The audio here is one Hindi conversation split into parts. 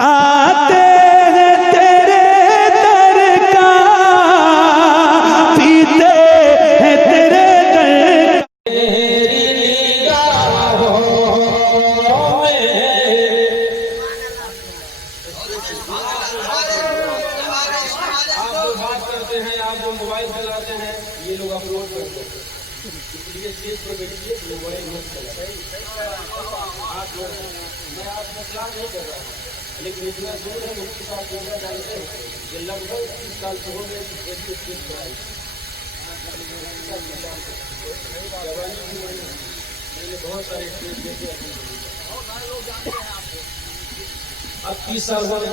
खाते हैं तेरे दर का, पीते हैं तेरे दर का। मेरी निगाहों में आप जो बात करते हैं, आप जो मोबाइल चलाते हैं, ये लोग अपलोड करते हैं, इसलिए चीज को देखिए, मोबाइल मत चलाइए। आप मैं आपको सलाह नहीं कर रहा हूँ, लेकिन इतना जरूर है मुफ्ती साहब दुनिया जानते हैं कि लगभग 30 साल से हो गए ऐसी चीज कराई जवानी की मैंने बहुत सारे चीज देखे। अब 30 साल हो गए,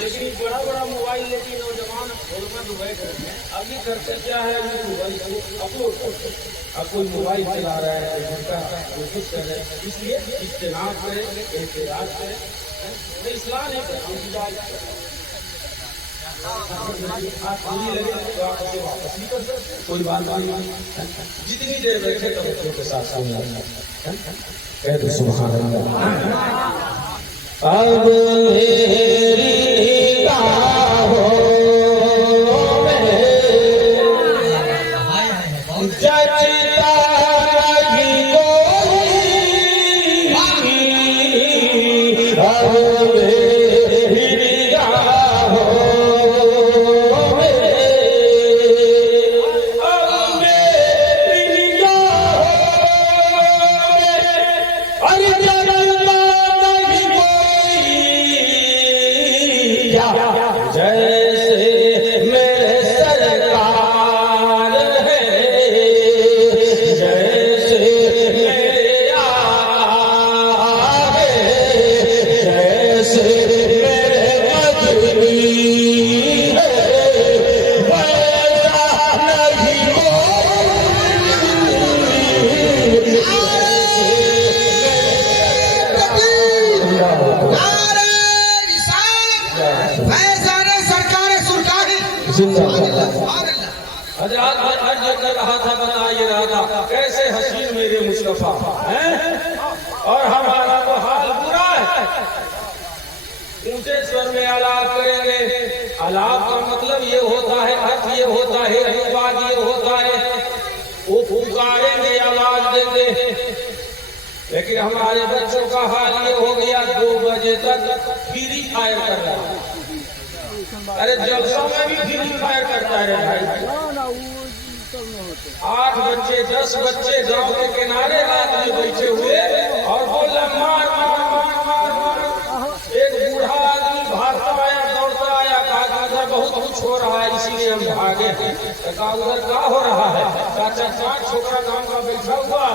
लेकिन बड़ा बड़ा मोबाइल लेके नौजवान बैठ रहे हैं। अभी करते क्या है, मोबाइल अपलोड करते, अब कोई मोबाइल चला रहा है, कोशिश कर रहे हैं, इसलिए इज्तिनाब करें, एहतियात करें। मैं इस्लाह नहीं कर रहा हूँ, कोई बात नहीं, जितनी देर बैठे तो बच्चों के साथ कह दो सुभान अल्लाह। अब मेरी निगाहों में जचता नहीं कोई, अब मेरी निगाहों में, अब मेरी निगाहों में, अरे जैसे मेरे सरकार है, जैसे मेरे आका है, जैसे मेरे मजनी है, वैसा नहीं रहा था, बता ये रहा था कैसे हसीन मेरे मुस्तफा हैं, और हमारा तो हाल बुरा है। ऊंचे स्वर में आलाप करेंगे, आलाप का मतलब ये होता है, अर्थ ये होता है, अनुवाद ये होता है, वो पुकारेंगे, आवाज देंगे। लेकिन हमारे बच्चों का हाल ये हो गया, 2 बजे तक फ्री फायर कर रहा है। अरे जलसा में भी फ्री फायर करता है भाई। 8 बच्चे 10 बच्चे गांव के किनारे रात में बैठे हुए और बोला मार मार मार मार मार। एक बूढ़ा आदमी भागता आया, दौड़ता आया, कहा उधर बहुत कुछ हो रहा है इसीलिए हम भागे। कहा उधर क्या हो रहा है? चाचा 5 छोकरा गांव का बैठा हुआ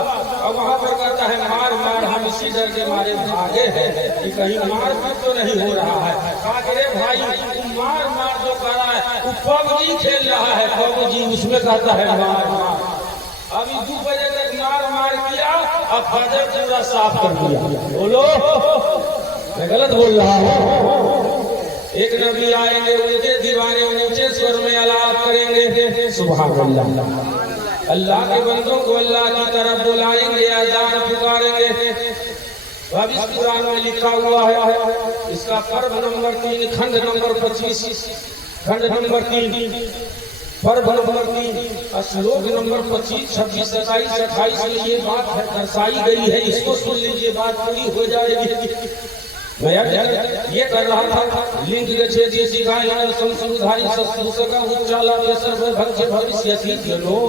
और वहां पर कहता है मार मार, हम इसी डर के मारे भागे हैं कि कहीं मार पीट तो नहीं हो रहा है। कहा अरे भाई मार मार जो कर रहा है वो पबजी खेल रहा है, पबजी, उसमें कहता है मार मार। अभी 2 बजे तक मार मार किया, अब फजर पूरा साफ कर दिया। बोलो मैं गलत बोल रहा हूँ? एक नबी आएंगे, उनके दीवाने ऊंचे स्वर में आलाप करेंगे, सुभान अल्लाह। अल्लाह के बंदों को अल्लाह की तरफ बुलाएंगे, अज़ान पुकारेंगे। भविष्य कुरान में लिखा हुआ है, इसका पर्व नंबर 3, खंड नंबर 25, खंड नंबर 3, पर्व नंबर 3, श्लोक नंबर 25, 26, 27, 28 में ये बात दर्शाई गई है। इसको सुन लीजिए, बात पूरी हो जाएगी। मैं ये कर रहा था, लिंग गच्छेति शिखायां संसुधारी सत्सुसका उच्चाला सर्व भक्ष्य भविष्यति नो।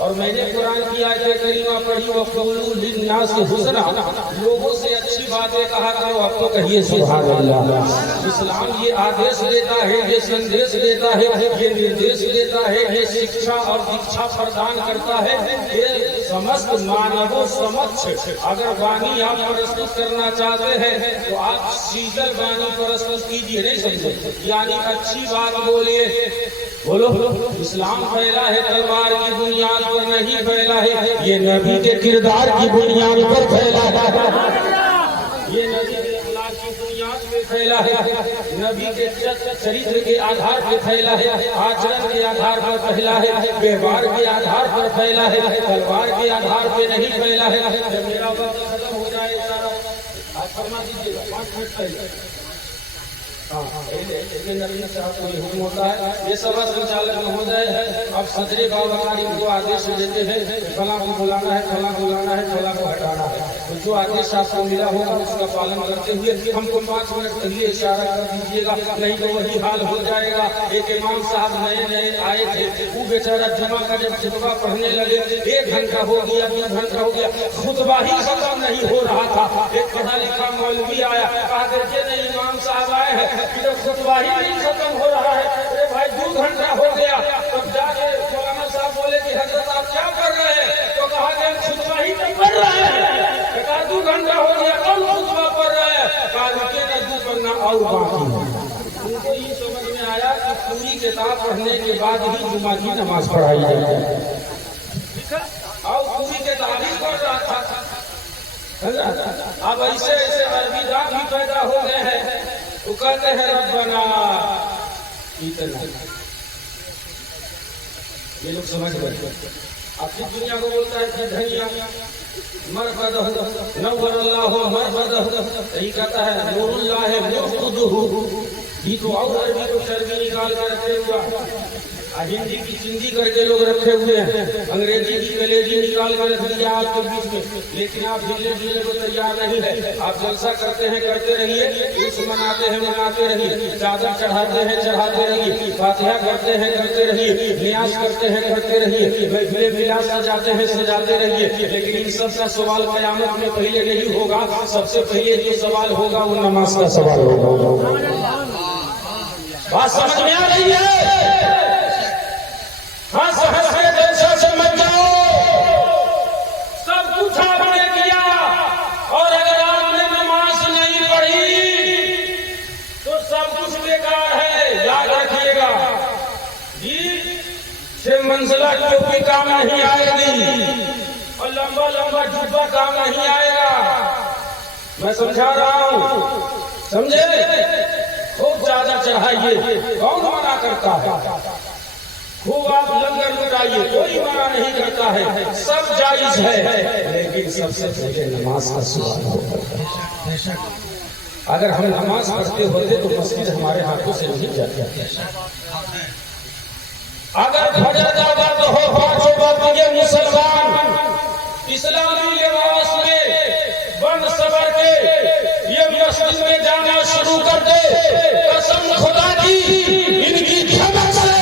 और मैंने कुरान की आयत करीमा पढ़ी, वक़ूलू लिन्नास हुस्ना, लोगों से अच्छी बातें कहा करो। अब तो कहिए सुभान अल्लाह। इस्लाम ये आदेश देता है, ये संदेश देता है, ये निर्देश देता है, ये शिक्षा और दीक्षा प्रदान करता है। ये समस्त मानवों समक्ष अगर वाणी आप प्रस्तुत करना चाहते हैं तो आप शीतल वाणी प्रस्तुत कीजिए, नहीं समझे? यानी अच्छी बात बोलिए। बोलो इस्लाम फैला है तलवार की बुनियाद पर नहीं फैला है, ये नबी के किरदार की बुनियाद पर फैला है, ये नबी के अखलाक की बुनियाद पे फैला है, नबी के चरित्र के आधार पर फैला है, आचरण के आधार पर फैला है, व्यवहार के आधार पर फैला है, तलवार के आधार पर नहीं फैला है। जब मेरा वक्त खत्म हो जाए सारा फरमा दीजिएगा 5 मिनट पहले। हुक्म होता है। ये सभा संचालक महोदय है। अब सदरे बाबाकारी को आदेश देते हैं फला को बुलाना है, फला को बुलाना है, फला को हटाना है। तो जो आदेश आपको मिला होगा उसका पालन करते हुए हमको 5 मिनट पहले इशारा कर दीजिएगा, नहीं तो वही हाल हो जाएगा। एक इमाम साहब नए नए आए थे, वो बेचारा जुमा का जब खुतबा पढ़ने लगे 1 घंटा हो गया, 2 घंटा हो गया, खुतबा ही खत्म नहीं हो रहा था। एक पढ़ा लिखा मौलवी आया, कहा करके नहीं इमाम साहब आए हैं, खुतबा ही नहीं खत्म हो रहा है। अरे भाई 2 घंटा हो गया। तब जाके मौलाना साहब बोले कि हजरत आप क्या कर रहे हैं? तो कहा कि हम खुतबा ही नहीं पढ़ रहे हैं। कहा 2 घंटा हो गया, कौन खुतबा पढ़ रहे हैं? कहा रुके ना 2 पन्ना और बाकी। उनको ये समझ में आया कि पूरी किताब पढ़ने के बाद ही जुमा की नमाज पढ़ाई जाएगी और पूरी किताब ही पढ़ रहा था। अब ऐसे ऐसे अरबी दाग भी पैदा हो गए हैं। वो कहते हैं रब्बना इतना, ये लोग समझ गए। अब जिस दुनिया को बोलता है कि धनिया मरबद नव्वर अल्लाह मरबद, यही कहता है नूरुल्लाह मुफ्तुदुहु। ये तो और अरबी को शर्मी निकाल कर रखे हुआ, हिंदी की चिंदी करके लोग रखे हुए हैं, अंग्रेजी की कलेजी निकाल कर रख दिया आपके बीच में। लेकिन आप हिलने जुलने को तैयार नहीं है। आप जलसा करते हैं करते रहिए, उर्स मनाते हैं मनाते रहिए, चादर चढ़ाते हैं चढ़ाते रहिए, फातिहा करते हैं करते रहिए, नियाज करते हैं करते रहिए, महफिले मिलाद सजाते हैं सजाते रहिए। लेकिन इन सब का सवाल कयामत में पहले नहीं होगा। सबसे पहले जो सवाल होगा वो नमाज का सवाल होगा। बात समझ में आ रही है? हंस हंस के जैसा समझ जाओ, सब कुछ आपने किया। और अगर आपने नमाज नहीं पढ़ी तो सब कुछ बेकार है, याद रखिएगा जी। 6 मंजिला टोपी काम नहीं आएगी और लंबा लंबा जुब्बा काम नहीं आएगा। मैं समझा रहा हूँ, समझे? खूब ज्यादा चढ़ाइए, कौन मना करता है? खूब आप लंगर लुटाइए, कोई मना नहीं करता है, सब जायज है। लेकिन सबसे पहले नमाज का सवाल होता है। अगर हम नमाज पढ़ते होते तो मस्जिद हमारे हाथों से नहीं जाती। अगर फजर का वक्त हो 5 वक्त के मुसलमान इस्लामी लिबास में बन सबर के ये मस्जिद में जाना शुरू कर दे, कसम खुदा की इनकी धमक से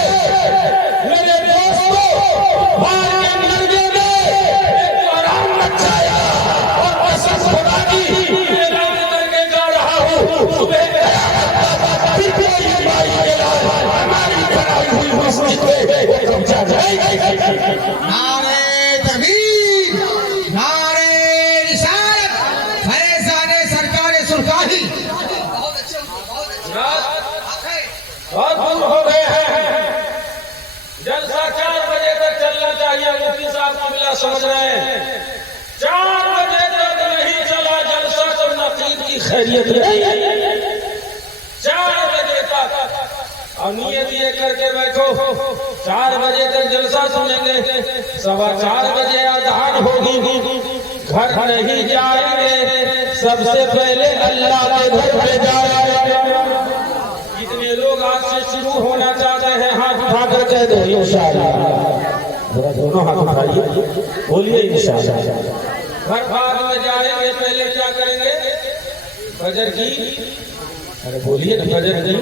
मेरे दोस्तों बाहर के मरने में एक आराम मचाया। और कसम खुदा की ऐलान करके जा रहा हूँ, सुबह फिर कोई भाई के लाल हमारी बनाई हुई मस्जिद में कब्जा जाएगा। नारे तकबीर, नारे रिसालत, फैज़ाने सरकार सुल्तानी। बहुत दूर हो गए हैं। जलसा 4 बजे तक चलना चाहिए। मुफ्ती साहब मामला समझ रहे हैं। 4 बजे तक नहीं चला जलसा तो नकीब की खैरियत नहीं। 4 बजे तक और नियत ये करके बैठो 4 बजे तक जलसा सुनेंगे, 4:15 बजे अज़ान होगी, घर नहीं जाएंगे, सबसे पहले अल्लाह के घर पे जाएंगे। कितने लोग आज से शुरू होना चाहते हैं? हाथ उठा कर कह दो इंशाअल्लाह। दोनों हाथ उठाइए, बोलिए इंशाअल्लाह। घर भाग में जाएंगे, पहले क्या करेंगे? फजर की, अरे बोलिए ना, फजर की।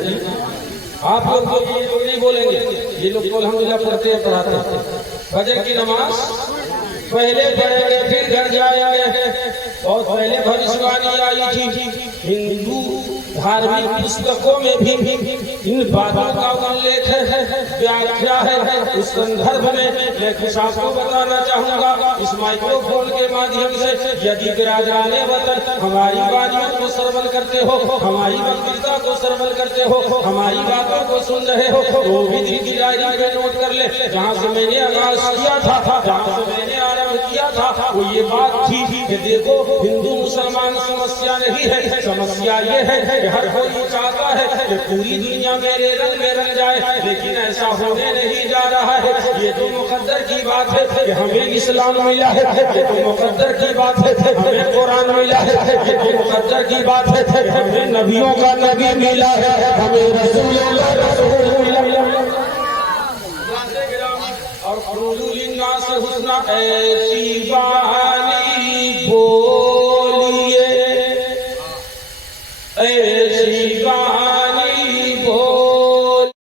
आप लोग तो ये लोग नहीं बोलेंगे, ये लोग तो अल्हम्दुलिल्लाह पढ़ते हैं पढ़ाते हैं। फजर की नमाज पहले पढ़ेंगे, फिर घर जाएंगे। बहुत पहले भविष्यवाणी आई थी, हिंदू धार्मिक पुस्तकों में भी इन बातों का उल्लेख है, व्याख्या है। उस संदर्भ में मैं कुछ आपको बताना चाहूँगा इस माइक्रोफोन के माध्यम से। यदि बिरादराने वतन हमारी बातों को श्रवण करते हो, हमारी वक्तृता को श्रवण करते हो, हमारी बातों को सुन रहे हो, तो भी दिल की डायरी में नोट कर ले। जहाँ से मैंने आगाज किया था, जहाँ से मैंने आरम्भ अर्ज किया था वो ये बात थी कि देखो हिंदू मुसलमान समस्या नहीं है, समस्या ये है कि हर कोई चाहता है कि पूरी दुनिया मेरे रंग में रंग जाए, लेकिन ऐसा होने नहीं जा रहा है। ये तो मुकद्दर की बात है कि हमें इस्लाम मिला है, ये तो मुकद्दर की बात है हमें कुरान मिला है, ये तो मुकद्दर की बात है हमें नबियों का नबी मिला है, हमें रसूलुल्लाह और फरूजुलिन्नास हुस्ना ऐसी बात